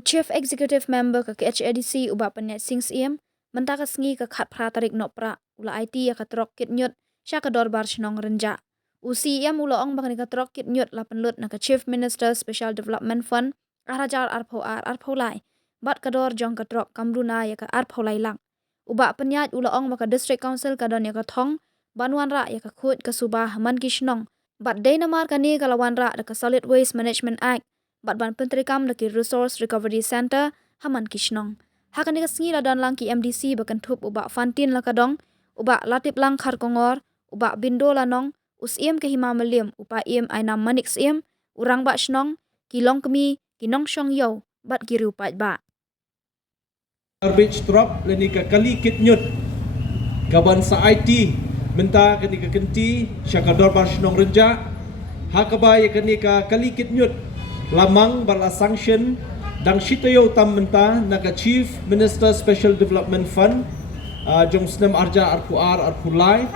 Chief Executive Member ke HADC uba penet sing siem mentaka sengi ke khat pratarik nopra ula IT ya katrok kit nyut sya ka dorbar shnong renja. Usi ia mula ong bakani katrok kit nyut la penlut na ka Chief Minister Special Development Fund arajar arpo lai bat kador jong katrok kamruna ya ka arpo lai lang. Uba penyat ula ong baka District Council kadon ya ka thong banwan ra ya ka khut ka subah man ki shnong bat Dainamar kani kalawan ra da ka Solid Waste Management Act bat ban pentrikam laki Resource Recovery Center haman kishnong. Hakani kasngi la dan lang ki MDC bakantup uba fantin la kadong, uba latip lang khar kongor, uba bindo la nong, usiem ke hima meliam, upa iem ainam manik siem, urang ba shnong, kilong kemi, kinong shong yo, bat giru pat ba. Garbage drop leni ka kali kit nyut kaban sa IT menta kani ka kenti syaka dorbar shnong renja hakaba ya kani ka kali kit nyut lamang bala sanction dang shitayo tam menta naka Chief Minister Special Development Fund jong snem arja arpulai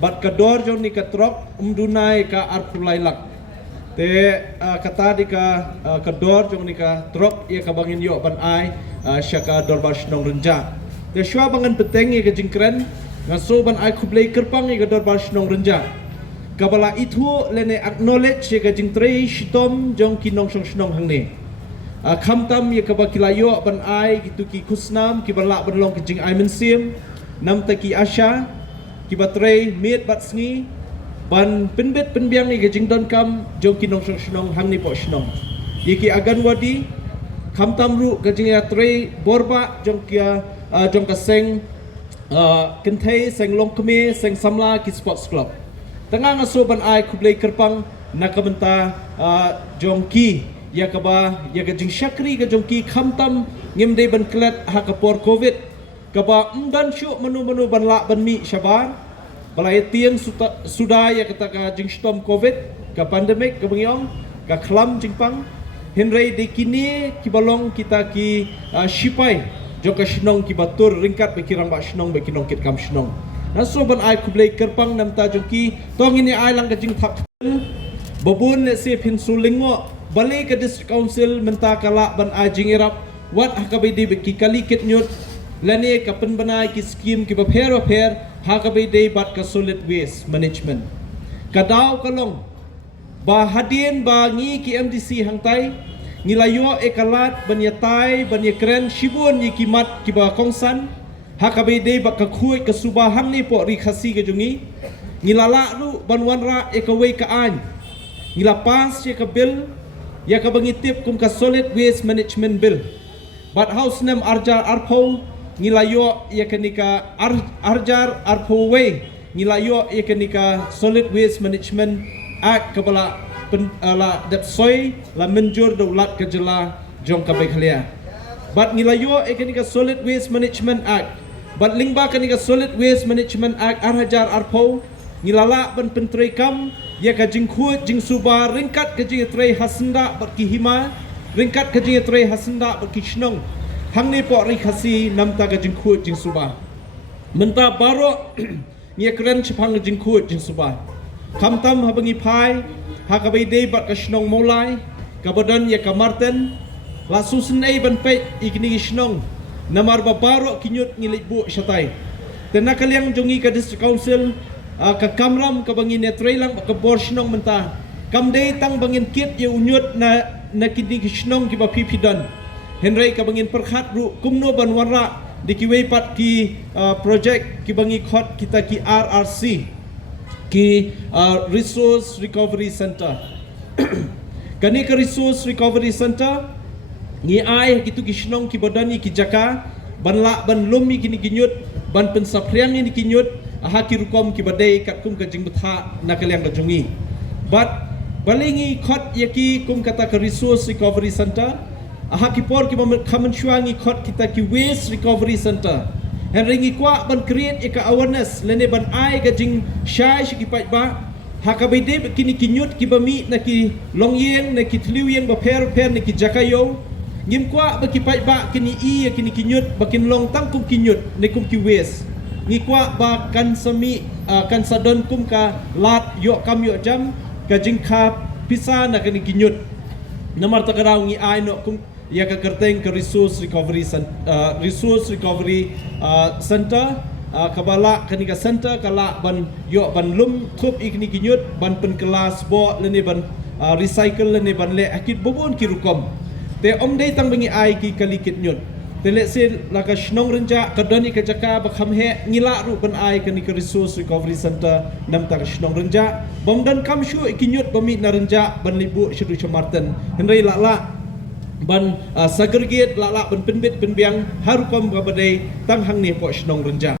bat kador jong ni katrok umdunai ka arpulai lak te kata di ka kador jong ni ka trok ia ka bangin yo ban ai syaka dorbar shnong renja te shwa bangan peteng ia ka jingkren ngaso ban ai kublai kerpang ia ka dorbar shnong renja kabala itu lene acknowledge ye gajing trei shitom jong kinong shong shnong hangne khamtam ye kaba kilayo ban ai gitu ki kusnam ki balak banlong kajing ai mensim nam taki asha ki batrei met bat sngi ban penbet penbiang ye gajing don kam jong kinong shong shnong hangne po shnong ye ki agan wadi khamtam ru gajing ya trei borba jong kia jong kaseng kenthei seng long keme seng samla ki sports club tengah ngasoban ai kublai kerpang nakamenta jongki ya kaba ya gajing syakri ga jongki khamtam ngimde ban klet hakapor covid kaba umdan syuk menu ban lak ban mi syabar balai tiang sudah ya kata ka jing storm covid ka pandemik ka bengyong ka klam jingpang henrei de kini kibalong kita ki shipai joka shnong ki batur ringkat bekirang ba shnong bekinong kit kam shnong naso ban ai kublai kerpang nam ta jongki tong ini ai lang kajing thap babun le se phin sulingo balai ka District Council menta kala ban ai jingirap wat hakabai de ki kali kit nyut lane ka penbanai ki scheme ki bapher hakabai de bat ka Solid Waste Management kadau kalong ba hadien ba ngi ki MDC hangtai ngilayo ekalat ban yatai ban yakren shibun yi kimat ki ba kongsan hakabai de bak kakhui ke subahang ni po ri khasi ke jungi ngilala ru banwan ra ekawei ka an ngilapas ye ka bill ya ka bangitip kum ka Solid Waste Management Bill but house nem arjar arpo ngilayo ya kanika arjar arpo we ngilayo ya kanika Solid Waste Management Act kabala la depsoi la menjur daulat kejela jong ka bekhalia but ngilayo ya kanika Solid Waste Management Act bat lingba kanika Solid Waste Management Act arhajar arpo ngilala ban pentrei kam ya ka jingkhut jing suba ringkat ka jing trei hasenda bat ki hima ringkat ka jing trei hasenda bat ki shnong hangni po ri khasi namta ka jingkhut jing suba menta baro nya kren chphang jingkhut jing suba khamtam habangi phai hakabai dei bat ka shnong molai ka badan ya ka marten la susunai ban pe ikni shnong namar babaro kinyut ngilibbu syatai tena kaliang jongi ka District Council ka kamram ka bangin netrelang ka borshnong menta kamdei tang bangin kit ye unyut na kidi kishnong ki ba pipidan henrei ka bangin perkhat ru kumno banwara dikiwei pat ki project ki bangi khot kita ki RRC ki Resource Recovery Center kani ka Resource Recovery Center ngi ai gitu kishnong ki badani ki jaka ban la ban lumi kini kinyut ban pensapriang ni kinyut haki rukom ki badai kat kum ka jingbutha nakaliang ka jungi but balingi khot yaki kum kata ka Resource Recovery Center haki por ki kamen shwangi khot kita ki Waste Recovery Center henringi kwa ban create eka awareness lene ban ai ka jing shai shi ki pai ba hakabai de kini kinyut ki bami na ki longyeng na ki tliuyeng ba per na ki jakayo ngim kwa baki pai ba kini i kini kinyut bakin long tang kum kinyut ne kum ki wes ngi kwa ba kan sami kan sadon kum ka lat yo kam yo jam ka jingkha pisa na kini kinyut namar takarau ngi ai no kum ia ka kerteng ke resource recovery center kabala kanika center kala ban yo ban lum thup ikni kinyut ban pen kelas bo lene ban recycle lene ban le akit bobon kirukom te omdei tang bengi ai ki kali kit nyut te le se laka shnong renja kadani ka jaka ba khamhe ngila ru ban ai kanika resource recovery center nam ta shnong renja bomdan kam shu ikinyut bami narenja ban libu shudu chamarten hendai la ban segregate la ban penbit penbiang harukom babadai tang hang ni po shnong renja